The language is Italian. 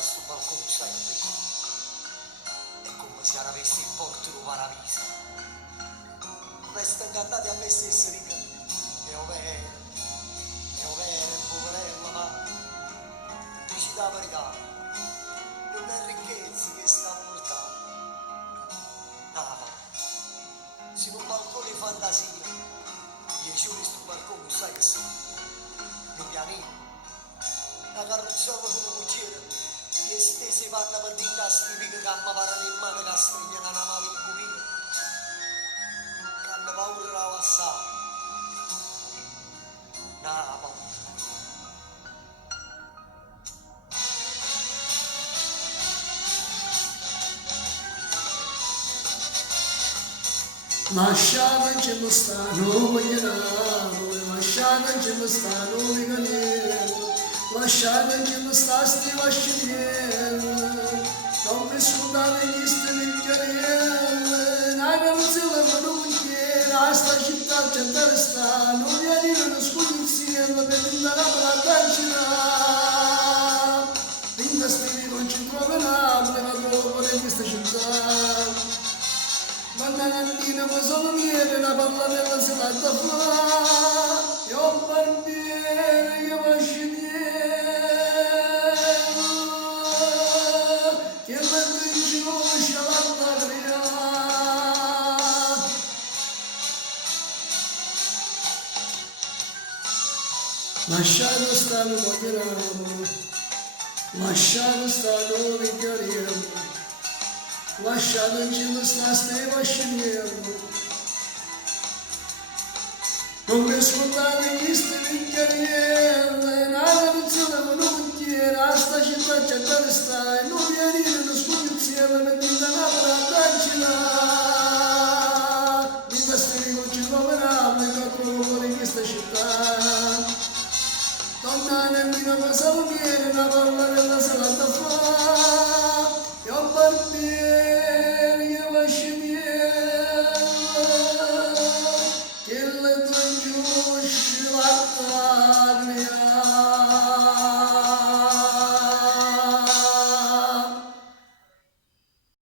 da sto balcone, stai a vedere. È come se avessi il porto di paradiso. Resto incantati a me stesso, riga. Io bene, poverella, ma dici la verità. Non è ricchezza che sta portando. No, se un balcone di fantasia, io ci ho visto un balcone, sai che sei. Un pianino. La carrozzola con un cucchiere che stesi vanno per dintassi pica che mi parano in mano che strignano una male in cupina che hanno paura la passare no paura Lasciate mi stanno vogliono, lasciate mi stanno viganello, lasciate mi sta sti vascigliello, non mi scordate gli stiligliarelli, una canzone ma non chiede, sta città c'è da sta, non vi arriva uno scudiziello per andare a cancina, vinta stili non ci troverà, me la trovo in questa città. Mandanandina ma sono miele, la palladella se la da fa, e un barbiere che va scegliere, che la principia la patria. Lasciate stare voglieremo, lasciate stare richiariamo, lasciate in cielo sta steva scegliendo, non mi scordate gli stiligliarielli, una canzone non chiede, sta città c'è da stare, non vi arriva uno scudiziello per andare a dancina, vinta stili non ci troverà, perché trovo in questa città, donna nemmeno ma salviere, una parola della salata fa, e un barbiere.